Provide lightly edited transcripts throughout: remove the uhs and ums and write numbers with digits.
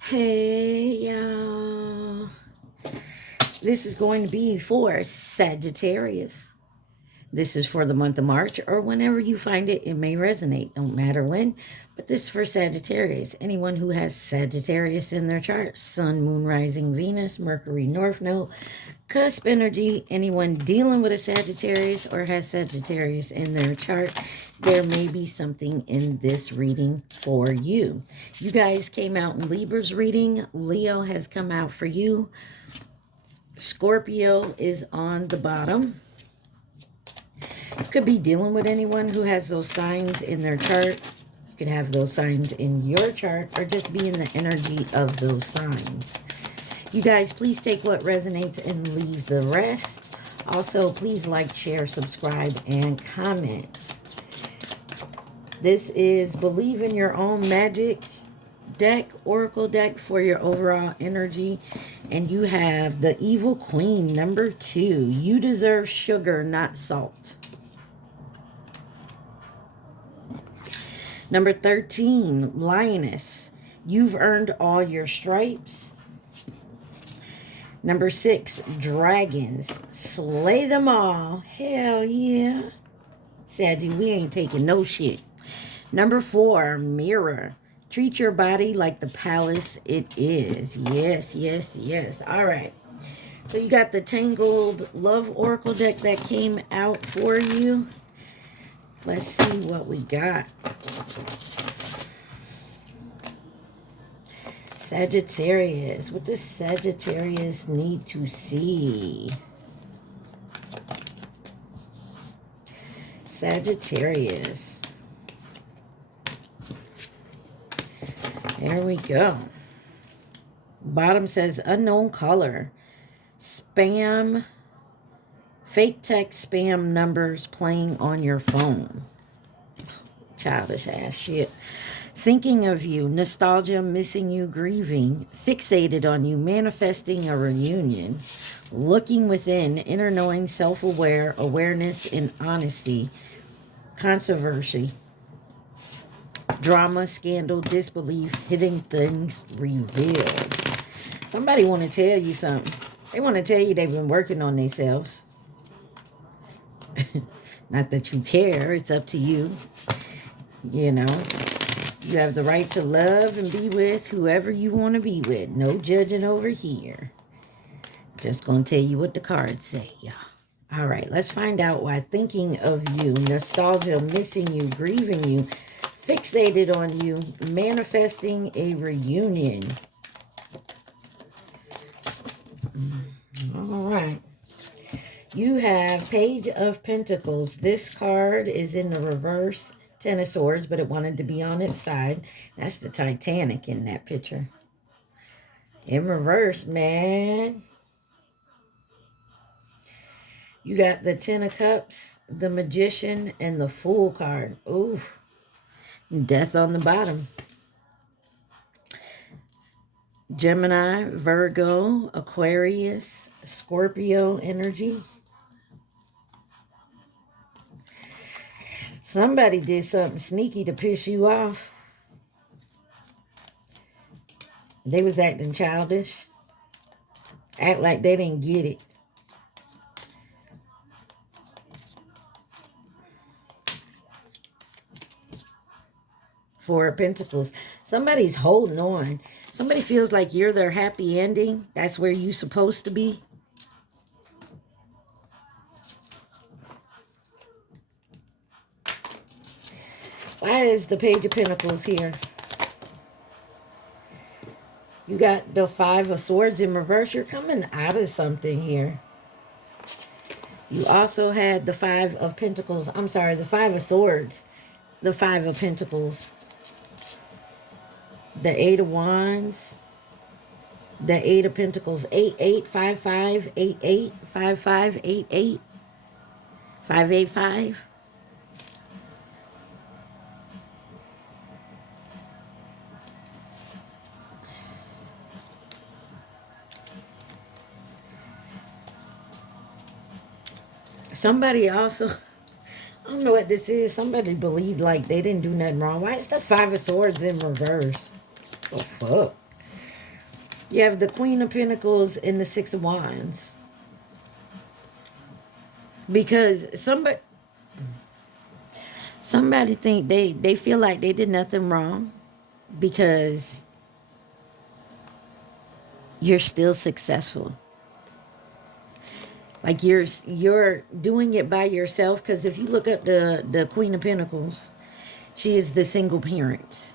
Hey, y'all. This is going to be for Sagittarius. This is for the month of March, or whenever you find it, it may resonate. Don't matter when, but this is for Sagittarius. Anyone who has Sagittarius in their chart, Sun, Moon, Rising, Venus, Mercury, North Node, cusp energy, anyone dealing with a Sagittarius or has Sagittarius in their chart, there may be something in this reading for you. You guys came out in Libra's reading. Leo has come out for you. Scorpio is on the bottom. You could be dealing with anyone who has those signs in their chart. You could have those signs in your chart or just be in the energy of those signs. You guys, please take what resonates and leave the rest. Also, please like, share, subscribe, and comment. This is Believe in Your Own Magic deck, Oracle deck for your overall energy. And you have the Evil Queen, number 2. You deserve sugar, not salt. Number 13, Lioness. You've earned all your stripes. Number 6, Dragons. Slay them all. Hell yeah. Saggy, we ain't taking no shit. Number 4, Mirror. Treat your body like the palace it is. Yes, yes, yes. All right. So you got the Tangled Love Oracle deck that came out for you. Let's see what we got. Sagittarius. What does Sagittarius need to see? Sagittarius. There we go. Bottom says unknown color. Spam. Fake text spam numbers playing on your phone. Childish ass shit. Thinking of you, nostalgia, missing you, grieving, fixated on you, manifesting a reunion, looking within, inner knowing, self-aware, awareness, and honesty, controversy, drama, scandal, disbelief, hidden things revealed. Somebody want to tell you something. They want to tell you they've been working on themselves. Not that you care. It's up to you. You know. You have the right to love and be with whoever you want to be with. No judging over here. Just going to tell you what the cards say, y'all. All right, let's find out why thinking of you, nostalgia, missing you, grieving you, fixated on you, manifesting a reunion. All right. You have Page of Pentacles. This card is in the reverse. Ten of Swords, but it wanted to be on its side. That's the Titanic in that picture. In reverse, man. You got the Ten of Cups, the Magician, and the Fool card. Ooh. Death on the bottom. Gemini, Virgo, Aquarius, Scorpio energy. Somebody did something sneaky to piss you off. They was acting childish. Act like they didn't get it. Four of Pentacles. Somebody's holding on. Somebody feels like you're their happy ending. That's where you're supposed to be. Why is the Page of Pentacles here? You got the Five of Swords in reverse. You're coming out of something here. You also had the Five of Pentacles. I'm sorry, the Five of Swords. The Five of Pentacles. The Eight of Wands. The Eight of Pentacles. 8855 88 5588 585. Somebody also, I don't know what this is. Somebody believed like they didn't do nothing wrong. Why is the Five of Swords in reverse? Oh, fuck. You have the Queen of Pentacles and the Six of Wands. Because somebody think they feel like they did nothing wrong because you're still successful. Like you're doing it by yourself. Because if you look up the Queen of Pentacles, she is the single parent.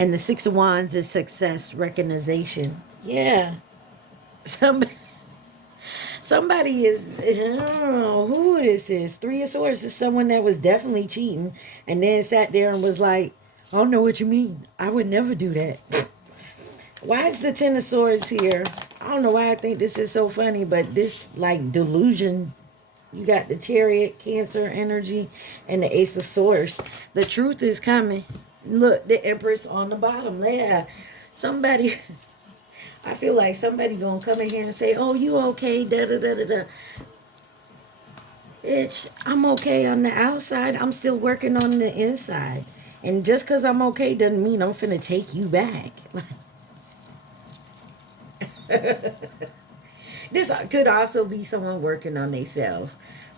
And the Six of Wands is success, recognition. Yeah. Somebody is, I don't know who this is. Three of Swords is someone that was definitely cheating and then sat there and was like, I don't know what you mean. I would never do that. Why is the Ten of Swords here? I don't know why I think this is so funny, but this like delusion. You got the Chariot, Cancer energy, and the Ace of Swords. The truth is coming. Look, the Empress on the bottom. Yeah. Somebody, I feel like somebody gonna come in here and say, oh, you okay, da-da-da-da-da. Bitch, I'm okay on the outside. I'm still working on the inside. And just because I'm okay doesn't mean I'm finna take you back. This could also be someone working on themselves.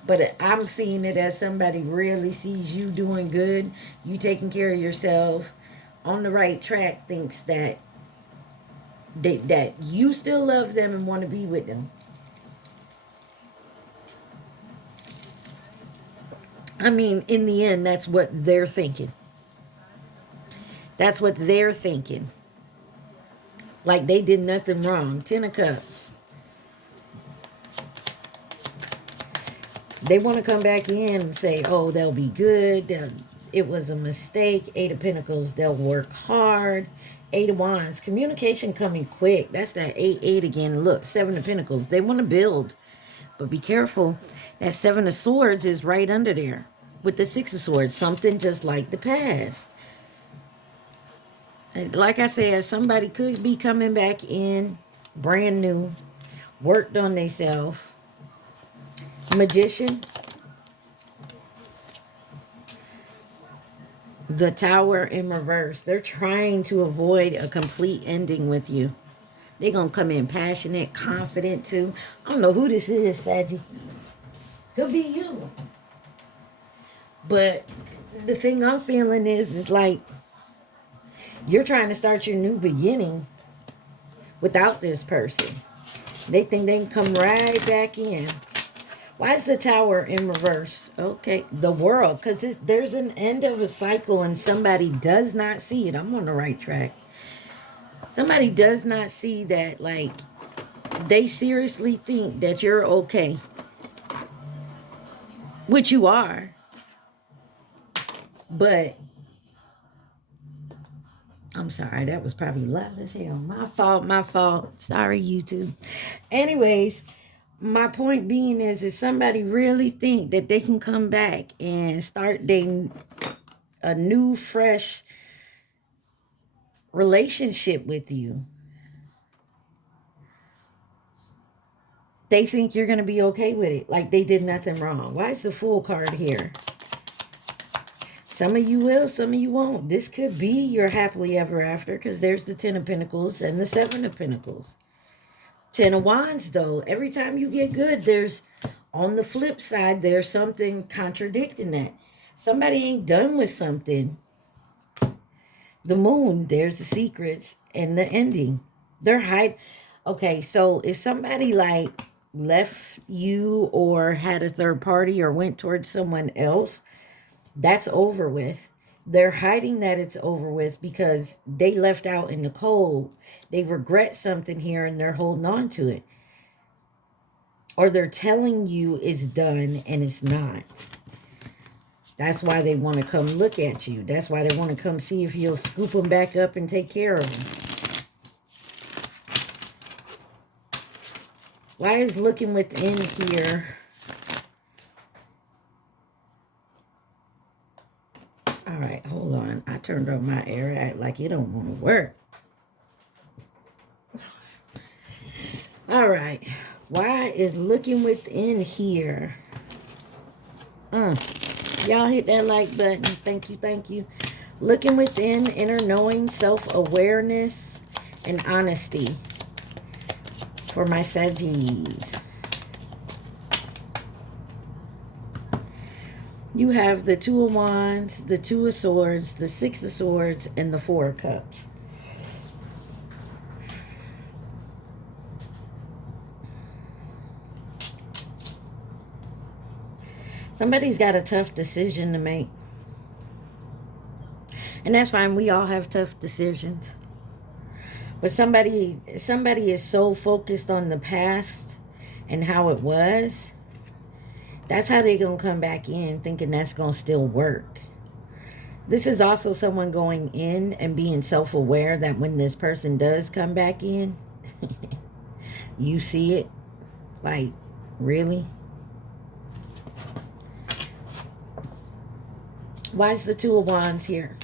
But I'm seeing it as somebody really sees you doing good, you taking care of yourself, on the right track, thinks that that you still love them and want to be with them. I mean, in the end, that's what they're thinking. That's what they're thinking. Like they did nothing wrong. Ten of Cups. They want to come back in and say, oh, they'll be good. It was a mistake. Eight of Pentacles. They'll work hard. Eight of Wands. Communication coming quick. That's that 8-8 again. Look, Seven of Pentacles. They want to build. But be careful. That Seven of Swords is right under there. With the Six of Swords. Something just like the past. Like I said, somebody could be coming back in. Brand new. Worked on themselves. Magician. The Tower in reverse. They're trying to avoid a complete ending with you. They're going to come in passionate, confident too. I don't know who this is, Saggy. Could be you. But the thing I'm feeling is like you're trying to start your new beginning without this person. They think they can come right back in. Why is the Tower in reverse? Okay, the World. Because there's an end of a cycle and somebody does not see it. I'm on the right track. Somebody does not see that, like, they seriously think that you're okay. Which you are. But, I'm sorry, that was probably loud as hell. My fault. Sorry, YouTube. Anyways, my point being is somebody really think that they can come back and start dating a new, fresh relationship with you. They think you're going to be okay with it. Like they did nothing wrong. Why is the Fool card here? Some of you will, some of you won't. This could be your happily ever after because there's the Ten of Pentacles and the Seven of Pentacles. Ten of Wands, though, every time you get good, there's, on the flip side, there's something contradicting that. Somebody ain't done with something. The Moon, there's the secrets and the ending. They're hiding. Okay, so if somebody, like, left you or had a third party or went towards someone else, that's over with. They're hiding that it's over with because they left out in the cold. They regret something here and they're holding on to it. Or they're telling you it's done and it's not. That's why they want to come look at you. That's why they want to come see if you'll scoop them back up and take care of them. Why is looking within here? Alright, hold on. I turned on my air act like it don't want to work. Alright. Why is looking within here? Y'all hit that like button. Thank you, thank you. Looking within, inner knowing, self-awareness, and honesty for my Saggies. You have the Two of Wands, the Two of Swords, the Six of Swords, and the Four of Cups. Somebody's got a tough decision to make. And that's fine. We all have tough decisions. But somebody is so focused on the past and how it was. That's how they're going to come back in thinking that's going to still work. This is also someone going in and being self-aware that when this person does come back in, you see it. Like, really? Why is the Two of Wands here?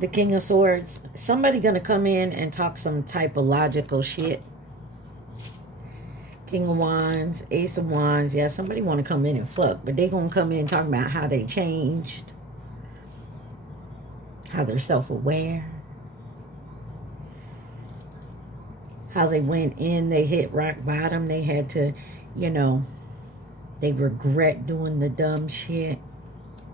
The King of Swords. Somebody gonna come in and talk some type of logical shit. King of Wands, Ace of Wands. Yeah, somebody want to come in and fuck, but they gonna come in talking about how they changed, how they're self-aware, how they went in, they hit rock bottom, they had to, you know, they regret doing the dumb shit.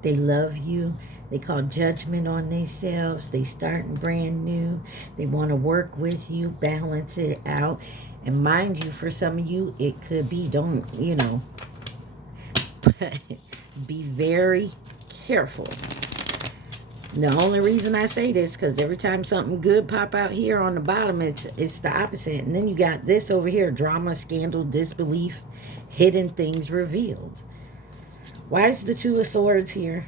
They love you. They call judgment on themselves. They starting brand new. They want to work with you, balance it out. And mind you, for some of you, it could be, don't, you know, but be very careful. The only reason I say this, because every time something good pop out here on the bottom, it's the opposite. And then you got this over here, drama, scandal, disbelief, hidden things revealed. Why is the Two of Swords here?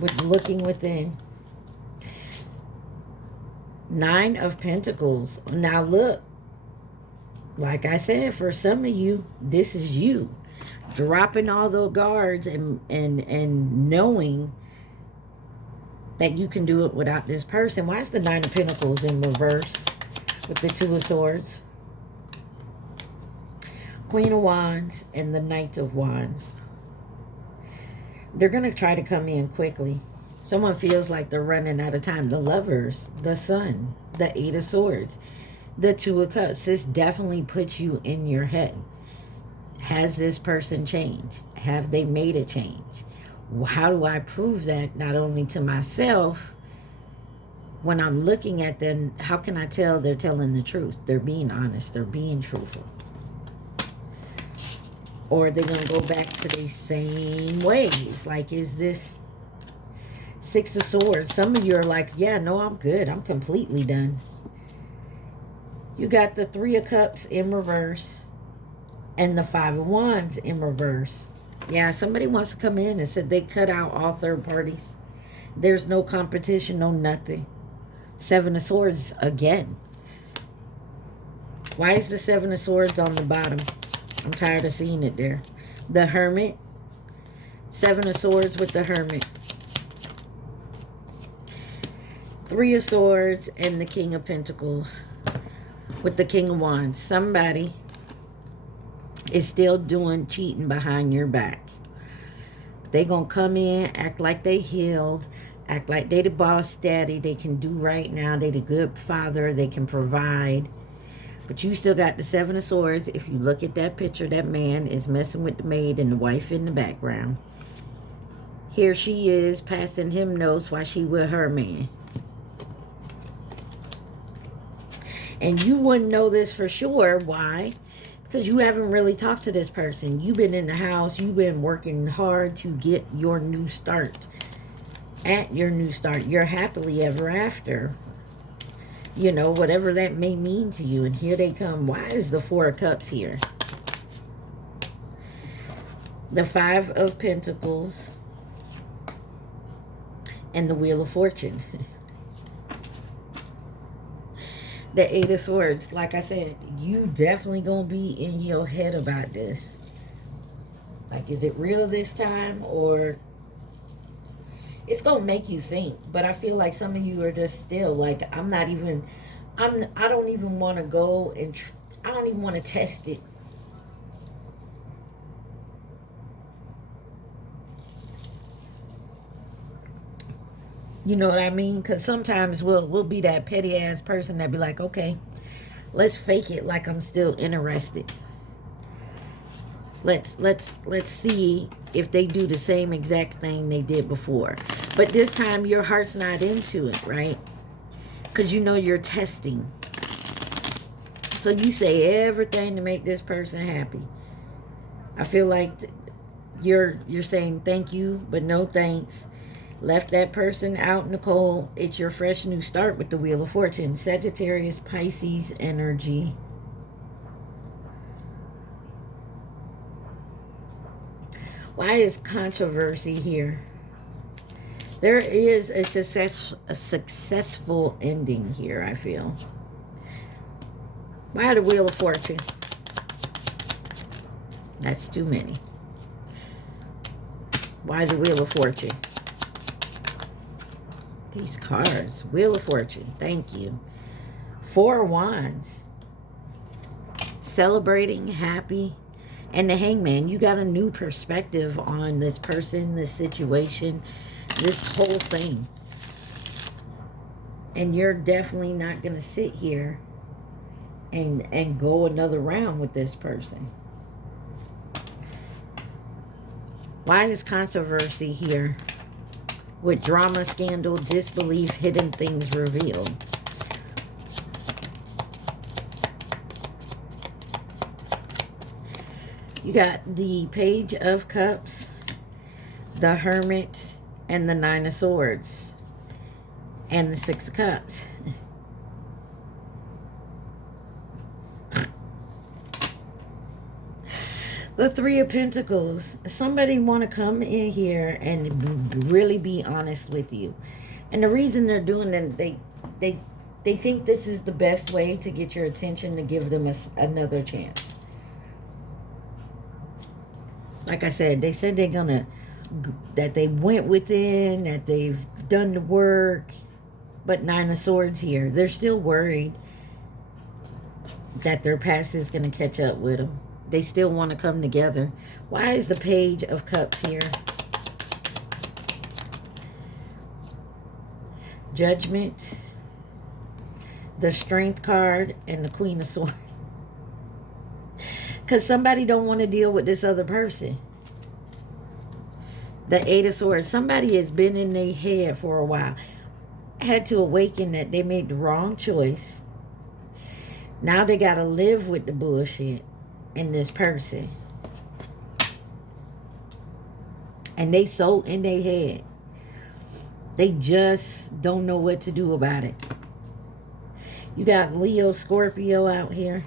With looking within. Nine of Pentacles. Now look, like I said, for some of you, this is you dropping all the guards and knowing that you can do it without this person. Why is the Nine of Pentacles in reverse with the Two of Swords? Queen of Wands and the Knight of Wands. They're going to try to come in quickly. Someone feels like they're running out of time. The Lovers, the Sun, the Eight of Swords, the Two of Cups. This definitely puts you in your head. Has this person changed? Have they made a change? How do I prove that? Not only to myself, when I'm looking at them, how can I tell they're telling the truth? They're being honest. They're being truthful. Or are they going to go back to the same ways? Like, is this Six of Swords? Some of you are like, yeah, no, I'm good. I'm completely done. You got the Three of Cups in reverse and the Five of Wands in reverse. Yeah, somebody wants to come in and said they cut out all third parties. There's no competition, no nothing. Seven of Swords again. Why is the Seven of Swords on the bottom? I'm tired of seeing it there. The Hermit. Seven of Swords with the Hermit. Three of Swords and the King of Pentacles with the King of Wands. Somebody is still doing cheating behind your back. They gonna come in, act like they healed, act like they the boss daddy, they can do right now, they the good father, they can provide. But you still got the Seven of Swords. If you look at that picture, that man is messing with the maid and the wife in the background. Here she is passing him notes while she with her man. And you wouldn't know this for sure. Why? Because you haven't really talked to this person. You've been in the house. You've been working hard to get your new start. At your new start. You're happily ever after. You know, whatever that may mean to you. And here they come. Why is the Four of Cups here? The Five of Pentacles. And the Wheel of Fortune. The Eight of Swords. Like I said, you definitely going to be in your head about this. Like, is it real this time? Or it's going to make you think. But I feel like some of you are just still like, I don't even want to go and I don't even want to test it. You know what I mean? Because sometimes we'll be that petty ass person that be like, okay, let's fake it like I'm still interested. Let's see if they do the same exact thing they did before. But this time your heart's not into it, right? Because you know you're testing. So you say everything to make this person happy. I feel like you're saying thank you, but no thanks. Left that person out in the cold. It's your fresh new start with the Wheel of Fortune. Sagittarius, Pisces energy. Why is controversy here? There is a successful ending here, I feel. Why the Wheel of Fortune? That's too many. Why the Wheel of Fortune? These cards. Wheel of Fortune. Thank you. 4 of Wands. Celebrating, happy. And the Hangman. You got a new perspective on this person, this situation, this whole thing. And you're definitely not going to sit here and go another round with this person. Why is controversy here? With drama, scandal, disbelief, hidden things revealed. You got the Page of Cups, the Hermit, and the 9 of Swords, and the 6 of Cups. The 3 of Pentacles. Somebody want to come in here and really be honest with you. And the reason they're doing that, they think this is the best way to get your attention, to give them another chance. Like I said, they said they're gonna, that they went within, that they've done the work. But 9 of Swords here. They're still worried that their past is going to catch up with them. They still want to come together. Why is the Page of Cups here? Judgment, the Strength card, and the Queen of Swords. Because somebody don't want to deal with this other person. The 8 of Swords. Somebody has been in their head for a while. Had to awaken that they made the wrong choice. Now they got to live with the bullshit in this person. And they so in their head. They just don't know what to do about it. You got Leo, Scorpio out here.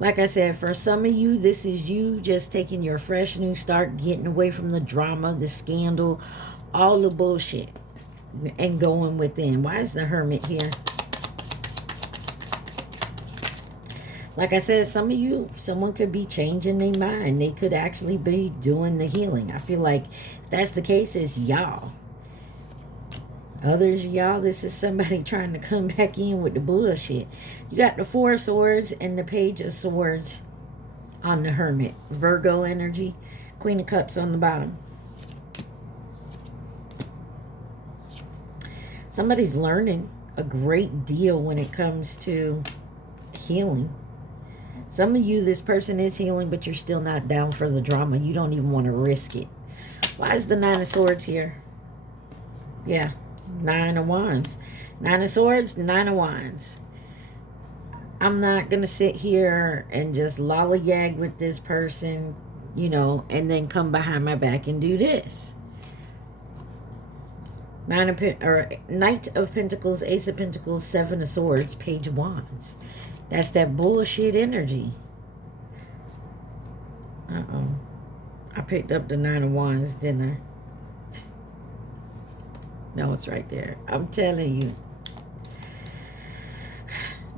Like I said, for some of you, this is you just taking your fresh new start, getting away from the drama, the scandal, all the bullshit, and going within. Why is the Hermit here? Like I said, some of you, someone could be changing their mind. They could actually be doing the healing. I feel like if that's the case, it's y'all. Others, y'all, this is somebody trying to come back in with the bullshit. You got the 4 of Swords and the Page of Swords on the Hermit. Virgo energy. Queen of Cups on the bottom. Somebody's learning a great deal when it comes to healing. Some of you, this person is healing, but you're still not down for the drama. You don't even want to risk it. Why is the 9 of Swords here? Yeah. 9 of Wands. 9 of Swords, 9 of Wands. I'm not going to sit here and just lollygag with this person, you know, and then come behind my back and do this. Knight of Pentacles, Ace of Pentacles, 7 of Swords, Page of Wands. That's that bullshit energy. Uh-oh. I picked up the 9 of Wands, didn't I? No, it's right there. I'm telling you.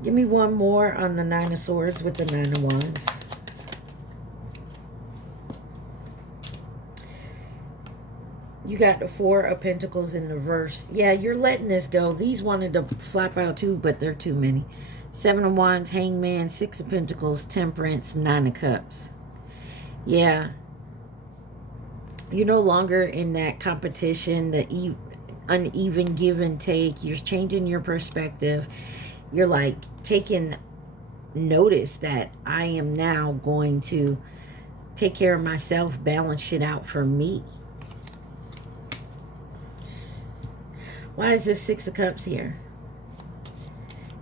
Give me one more on the 9 of Swords with the 9 of Wands. You got the 4 of Pentacles in the reverse. Yeah, you're letting this go. These wanted to flap out too, but they're too many. 7 of Wands, Hangman, 6 of Pentacles, Temperance, 9 of Cups. Yeah. You're no longer in that competition, the uneven give and take. You're changing your perspective. You're like taking notice that I am now going to take care of myself, balance shit out for me. Why is this Six of Cups here?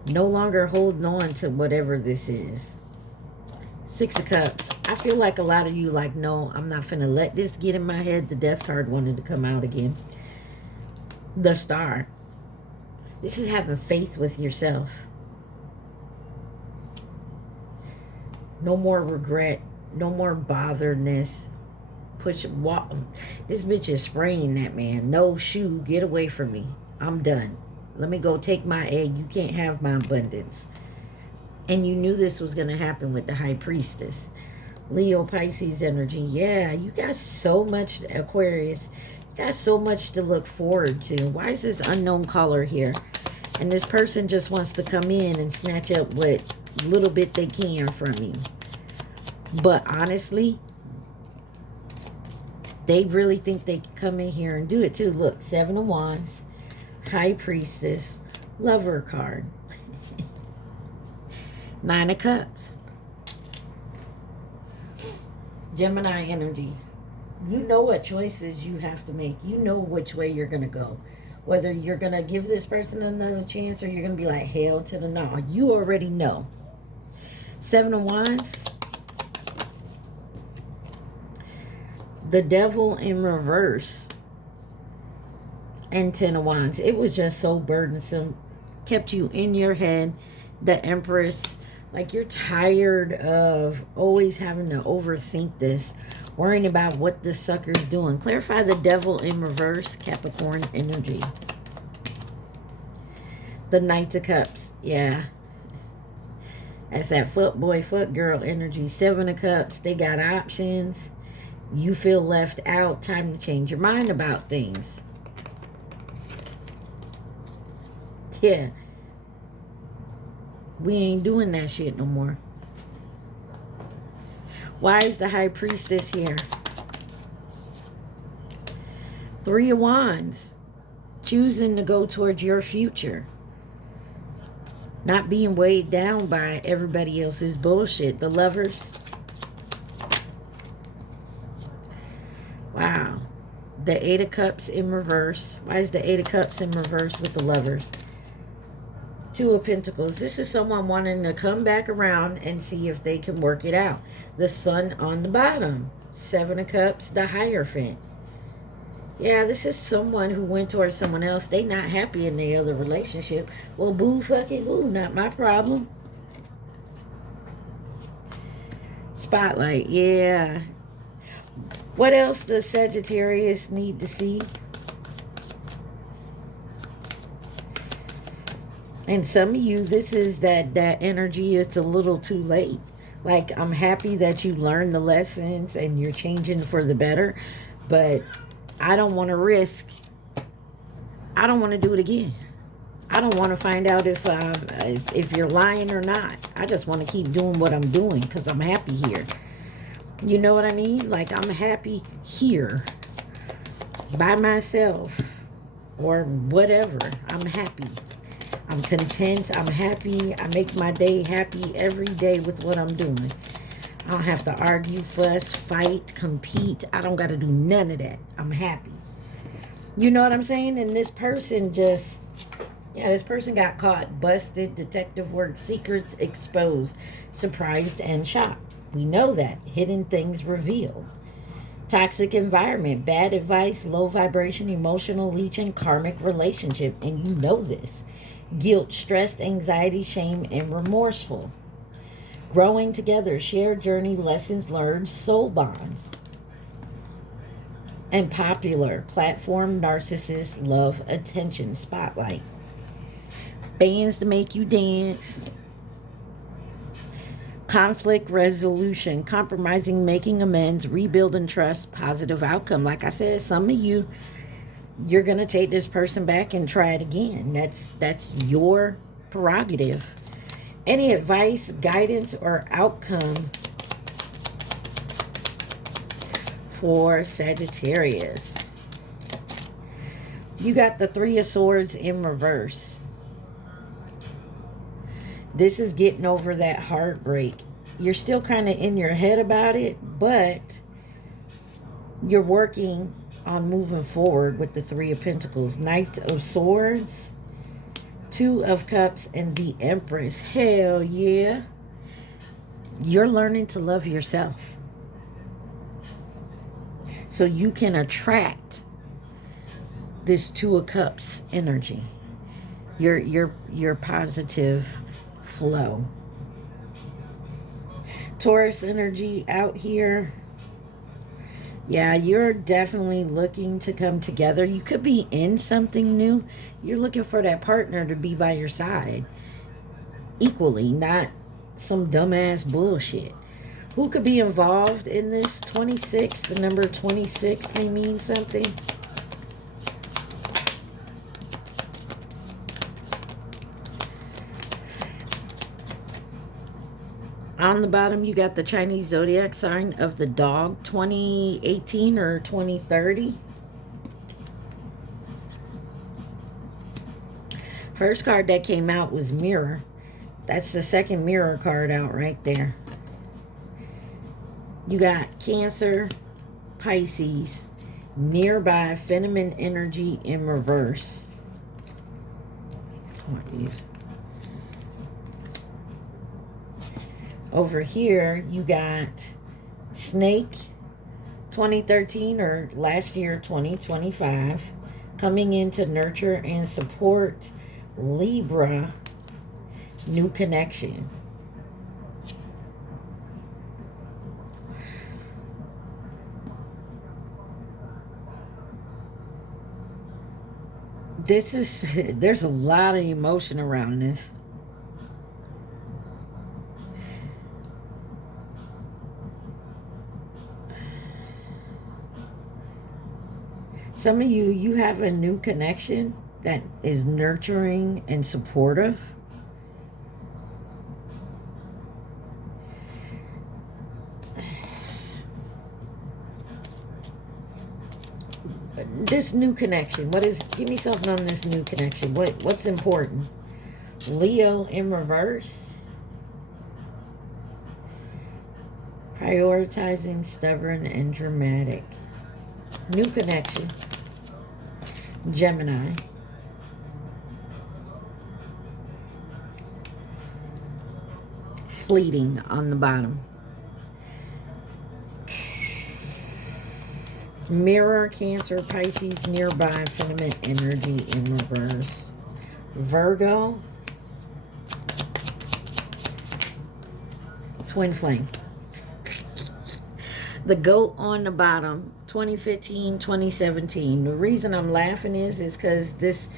No longer holding on to whatever this is. Six of Cups. I feel like a lot of you like, no, I'm not finna let this get in my head. The Death card wanted to come out again. The Star. This is having faith with yourself. No more regret. No more botheredness. Walk. This bitch is spraying that man. No shoe. Get away from me. I'm done. Let me go take my egg. You can't have my abundance. And you knew this was going to happen with the High Priestess. Leo, Pisces energy. Yeah, you got so much, Aquarius. You got so much to look forward to. Why is this unknown caller here? And this person just wants to come in and snatch up what little bit they can from you. But honestly, they really think they can come in here and do it too. Look, Seven of Wands, High Priestess, Lover card. Nine of Cups. Gemini energy. You know what choices you have to make. You know which way you're going to go. Whether you're going to give this person another chance or you're going to be like, hell to the no. You already know. Seven of Wands. The Devil in reverse. And Ten of Wands. It was just so burdensome. Kept you in your head. The Empress. Like you're tired of always having to overthink this. Worrying about what this sucker's doing. Clarify the Devil in reverse. Capricorn energy. The Knight of Cups. Yeah. That's that foot boy, foot girl energy. Seven of Cups. They got options. You feel left out. Time to change your mind about things. Yeah. We ain't doing that shit no more. Why is the High Priestess here? Three of Wands. Choosing to go towards your future. Not being weighed down by everybody else's bullshit. The Lovers. Wow. The Eight of Cups in reverse. Why is the Eight of Cups in reverse with the Lovers? Two of Pentacles. This is someone wanting to come back around and see if they can work it out. The Sun on the bottom. Seven of Cups, the Hierophant. Yeah, this is someone who went towards someone else. They not happy in their other relationship. Well, boo fucking boo. Not my problem. Spotlight. Yeah. What else does Sagittarius need to see? And some of you, this is that energy, it's a little too late. Like, I'm happy that you learned the lessons and you're changing for the better. But I don't want to risk. I don't want to do it again. I don't want to find out if you're lying or not. I just want to keep doing what I'm doing because I'm happy here. You know what I mean? Like, I'm happy here by myself or whatever. I'm happy. I'm content. I'm happy. I make my day happy every day with what I'm doing. I don't have to argue, fuss, fight, compete. I don't got to do none of that. I'm happy. You know what I'm saying? And this person just, yeah, this person got caught, busted, detective work, secrets exposed, surprised and shocked. We know that. Hidden things revealed. Toxic environment, bad advice, low vibration, emotional leeching, karmic relationship. And you know this. Guilt, stress, anxiety, shame, and remorseful. Growing together, shared journey, lessons learned, soul bonds. And popular, platform, narcissist, love, attention, spotlight. Bands to make you dance. Conflict resolution, compromising, making amends, rebuilding trust, positive outcome. Like I said, some of you, you're going to take this person back and try it again. That's your prerogative. Any advice, guidance, or outcome for Sagittarius. You got the Three of Swords in reverse. This is getting over that heartbreak. You're still kind of in your head about it, but you're working on moving forward with the Three of Pentacles. Knight of Swords, Two of Cups, and the Empress. Hell yeah. You're learning to love yourself, so you can attract this Two of Cups energy. Your positive flow. Taurus energy out here. Yeah, you're definitely looking to come together. You could be in something new. You're looking for that partner to be by your side equally, not some dumbass bullshit. Who could be involved in this? 26, the number 26 may mean something. On the bottom, you got the Chinese zodiac sign of the dog, 2018 or 2030. First card that came out was Mirror. That's the second Mirror card out right there. You got Cancer, Pisces, nearby, feminine energy in reverse. Over here, you got Snake, 2013 or last year, 2025. Coming in to nurture and support. Libra, new connection. There's a lot of emotion around this. Some of you have a new connection that is nurturing and supportive. This new connection, give me something on this new connection. What's important? Leo in reverse. Prioritizing, stubborn, and dramatic. New connection. Gemini. Fleeting on the bottom. Mirror, Cancer, Pisces, nearby, feminine energy in reverse. Virgo. Twin flame. The goat on the bottom, 2015, 2017. The reason I'm laughing is because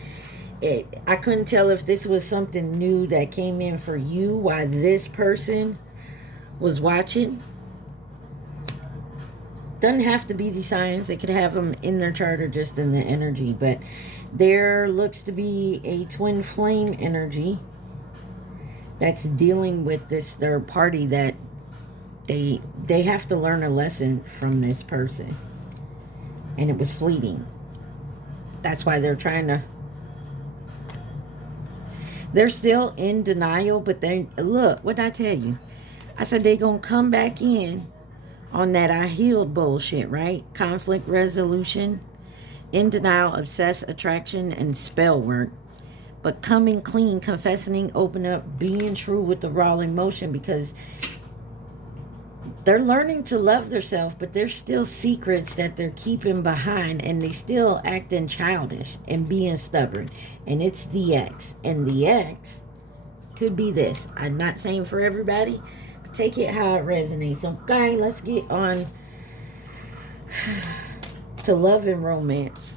I couldn't tell if this was something new that came in for you while this person was watching. Doesn't have to be the signs. They could have them in their chart or just in the energy. But there looks to be a twin flame energy that's dealing with this third party that they have to learn a lesson from this person. And it was fleeting. That's why they're trying to... They're still in denial, but look, what did I tell you? I said they're going to come back in on that I healed bullshit, right? Conflict resolution, in denial, obsessed, attraction, and spell work. But coming clean, confessing, open up, being true with the raw emotion, because they're learning to love themselves, but there's still secrets that they're keeping behind, and they still acting childish and being stubborn. And it's the X. And the X could be this. I'm not saying for everybody, but take it how it resonates. Okay, let's get on to love and romance.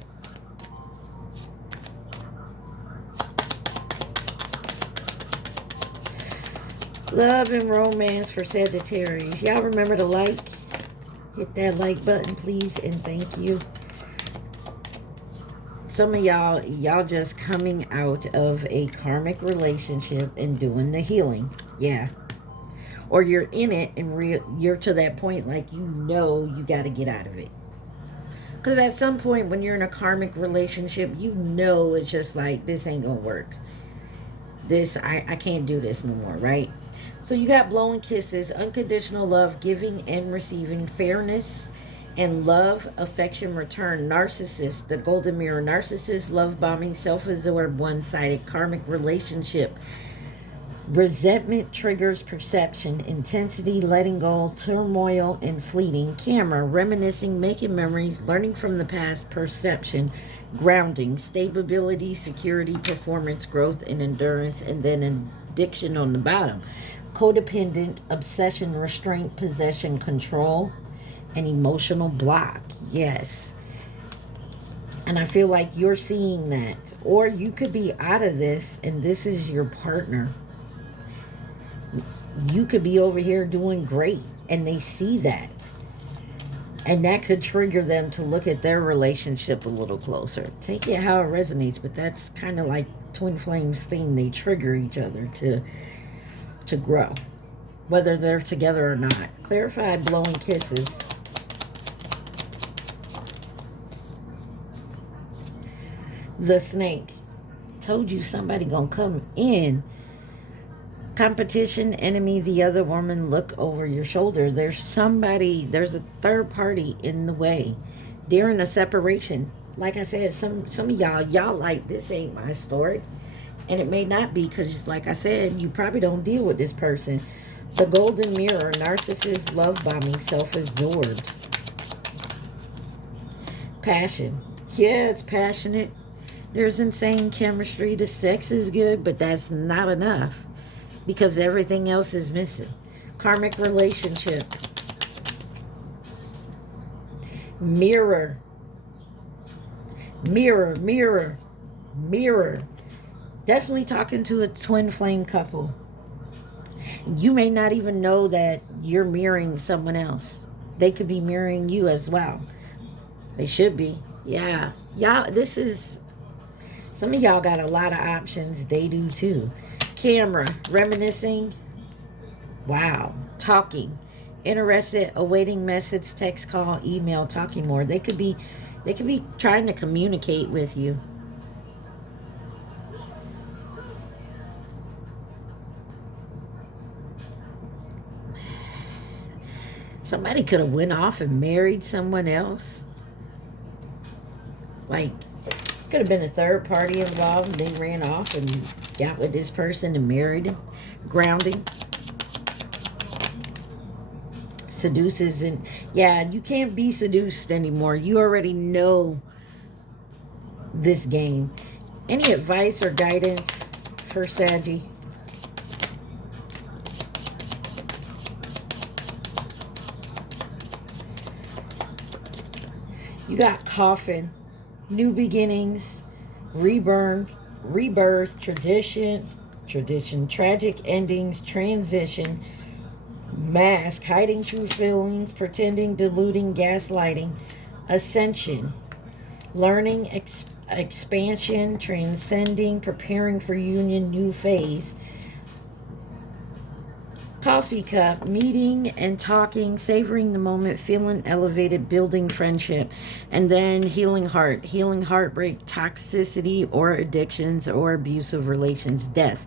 Love and romance for Sagittarius. Y'all remember to like. Hit that like button, please, and thank you. Some of y'all just coming out of a karmic relationship and doing the healing. Yeah. or you're in it and you're to that point like you know you got to get out of it. Because at some point when you're in a karmic relationship, you know it's just like, this ain't going to work. I can't do this no more, right? So you got blowing kisses, unconditional love, giving and receiving, fairness and love, affection, return, narcissist, the golden mirror, narcissist, love bombing, self-absorbed, one-sided, karmic relationship. Resentment triggers perception, intensity, letting go, turmoil, and fleeting. Camera, reminiscing, making memories, learning from the past, perception, grounding, stability, security, performance, growth, and endurance, and then addiction on the bottom. Codependent, obsession, restraint, possession, control, and emotional block. Yes. And I feel like you're seeing that. Or you could be out of this, and this is your partner. You could be over here doing great, and they see that. And that could trigger them to look at their relationship a little closer. Take it how it resonates, but that's kind of like twin flames thing. They trigger each other to grow, whether they're together or not. Clarify blowing kisses. The snake. Told you somebody gonna come in. Competition, enemy, the other woman, look over your shoulder. There's somebody, there's a third party in the way during a separation. Like I said, some of y'all like, this ain't my story. And it may not be, because like I said, you probably don't deal with this person. The golden mirror, narcissist, love bombing, self-absorbed. Passion. Yeah, it's passionate. There's insane chemistry. The sex is good, but that's not enough, because everything else is missing. Karmic relationship. Mirror. Mirror, mirror, mirror. Definitely talking to a twin flame couple. You may not even know that you're mirroring someone else. They could be mirroring you as well. They should be. Yeah. Y'all, this is... Some of y'all got a lot of options. They do too. Camera, reminiscing, wow, talking, interested, awaiting message, text, call, email, talking more. They could be trying to communicate with you. Somebody could have went off and married someone else. Like, could have been a third party involved, and they ran off and got with this person and married him. Grounding. Seduces. And yeah, you can't be seduced anymore. You already know this game. Any advice or guidance for Saggy? You got coffin. New beginnings, rebirth, tradition, tragic endings, transition, mask, hiding true feelings, pretending, deluding, gaslighting, ascension, learning, expansion, transcending, preparing for union, new phase. Coffee cup, meeting and talking, savoring the moment, feeling elevated, building friendship. And then healing heart, healing heartbreak, toxicity or addictions or abusive relations, death.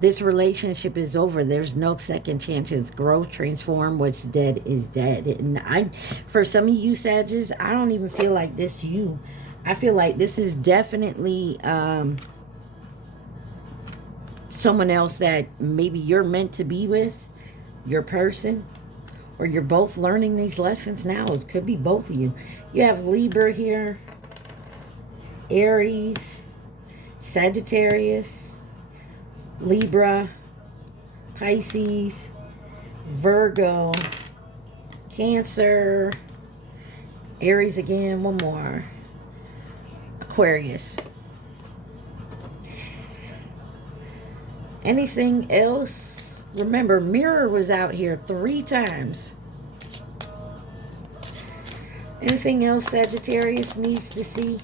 This relationship is over. There's no second chances. Growth, transform. What's dead is dead. And for some of you Sages, I don't even feel like this you. I feel like this is definitely someone else that maybe you're meant to be with. Your person, or you're both learning these lessons now. It could be both of you. You have Libra here, Aries, Sagittarius, Libra, Pisces, Virgo, Cancer, Aries again, one more, Aquarius. Anything else? Remember, Mirror was out here 3 times. Anything else Sagittarius needs to see?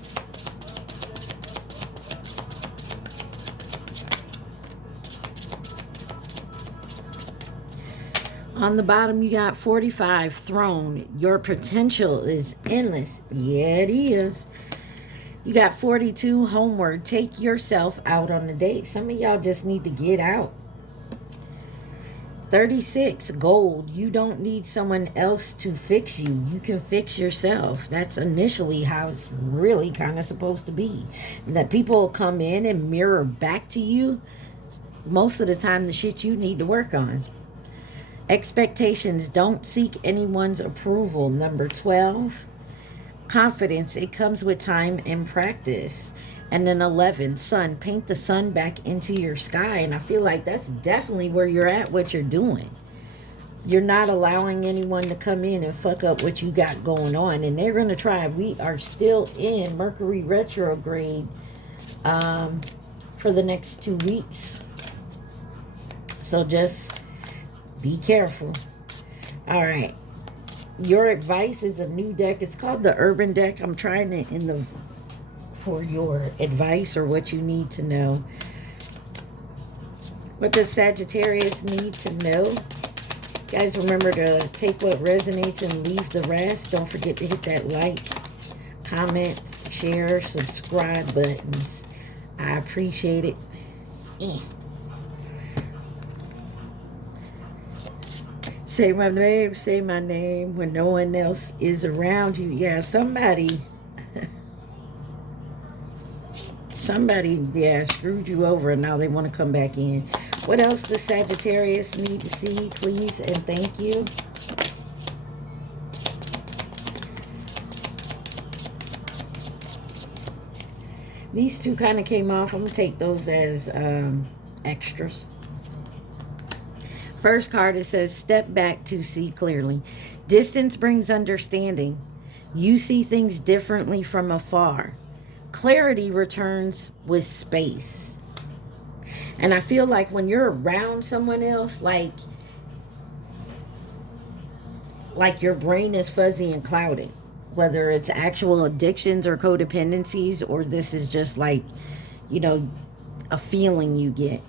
On the bottom, you got 45, throne. Your potential is endless. Yeah, it is. You got 42, homeward. Take yourself out on a date. Some of y'all just need to get out. 36, gold. You don't need someone else to fix you. You can fix yourself. That's initially how it's really kind of supposed to be. And that people come in and mirror back to you most of the time the shit you need to work on. Expectations. Don't seek anyone's approval. Number 12, confidence. It comes with time and practice. And then 11, sun. Paint the sun back into your sky. And I feel like that's definitely where you're at, what you're doing. You're not allowing anyone to come in and fuck up what you got going on. And they're going to try. We are still in Mercury retrograde for the next 2 weeks. So just be careful. All right. Your advice is a new deck. It's called the Urban deck. I'm trying it in the for your advice or what you need to know. What does Sagittarius need to know? Guys, remember to take what resonates and leave the rest. Don't forget to hit that like, comment, share, subscribe buttons. I appreciate it. Say my name when no one else is around you. Yeah, somebody, yeah, screwed you over and now they want to come back in. What else does Sagittarius need to see, please, and thank you? These two kind of came off. I'm going to take those as extras. First card, it says, step back to see clearly. Distance brings understanding. You see things differently from afar. Clarity returns with space. And I feel like when you're around someone else, like your brain is fuzzy and clouded. Whether it's actual addictions or codependencies, or this is just like, you know, a feeling you get.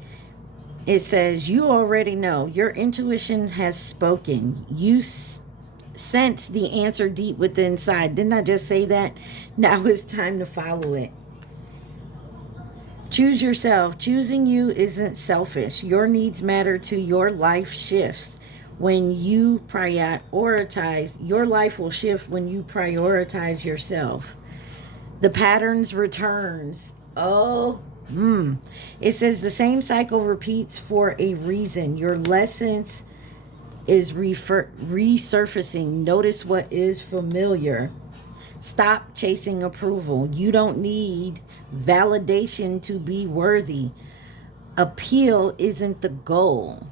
It says, you already know. Your intuition has spoken. You sense the answer deep within inside. Didn't I just say that? Now it's time to follow it. Choose yourself. Choosing you isn't selfish. Your needs matter to your life shifts. When you prioritize, your life will shift when you prioritize yourself. The patterns returns. It says the same cycle repeats for a reason. Your lessons is resurfacing. Notice what is familiar. Stop chasing approval. You don't need validation to be worthy. Approval isn't the goal.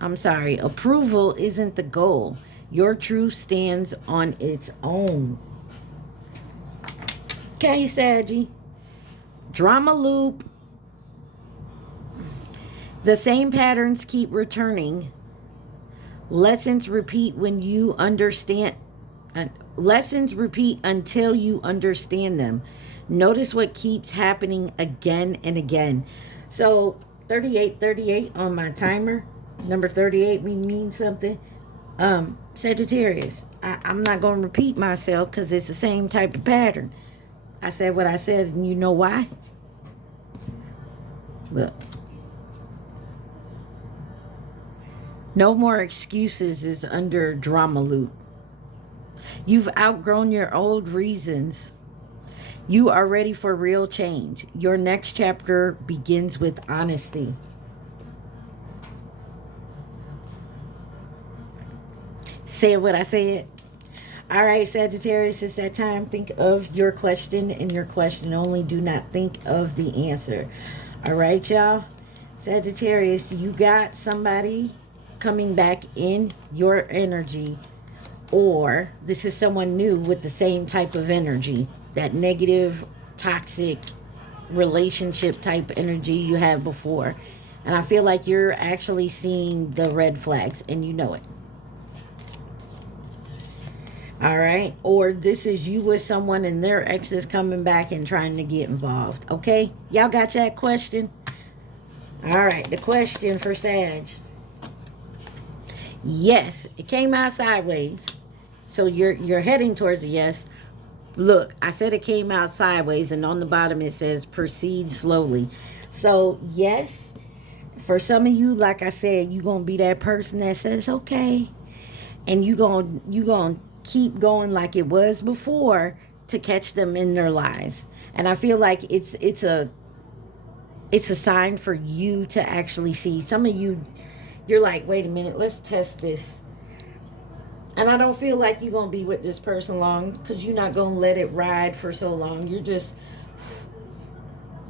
Approval isn't the goal. Your truth stands on its own. Okay, Saggy. Drama loop. The same patterns keep returning. Lessons repeat when you understand. Lessons repeat until you understand them. Notice what keeps happening again and again. So 38 on my timer. Number 38 means something. Sagittarius. I'm not going to repeat myself because it's the same type of pattern. I said what I said, and you know why? Look. No more excuses is under drama loop. You've outgrown your old reasons. You are ready for real change. Your next chapter begins with honesty. Say what I said. All right, Sagittarius, it's that time. Think of your question and your question only. Do not think of the answer. All right, y'all. Sagittarius, you got somebody coming back in your energy, or this is someone new with the same type of energy, that negative, toxic relationship type energy you had before. And I feel like you're actually seeing the red flags and you know it. All right. Or this is you with someone and their ex is coming back and trying to get involved. Okay. Y'all got that question? All right. The question for Sag. Yes, it came out sideways. So you're heading towards a yes. Look, I said it came out sideways, and on the bottom it says proceed slowly. So yes, for some of you, like I said, you're gonna be that person that says okay, and you gonna keep going like it was before to catch them in their lies. And I feel like it's a sign for you to actually see. Some of you, you're like, wait a minute, let's test this. And I don't feel like you're going to be with this person long, because you're not going to let it ride for so long.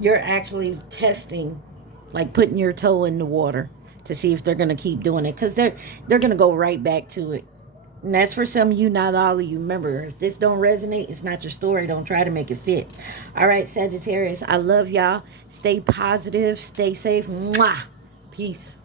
You're actually testing, like putting your toe in the water to see if they're going to keep doing it, because they're going to go right back to it. And that's for some of you, not all of you. Remember, if this don't resonate, it's not your story. Don't try to make it fit. All right, Sagittarius, I love y'all. Stay positive. Stay safe. Mwah. Peace.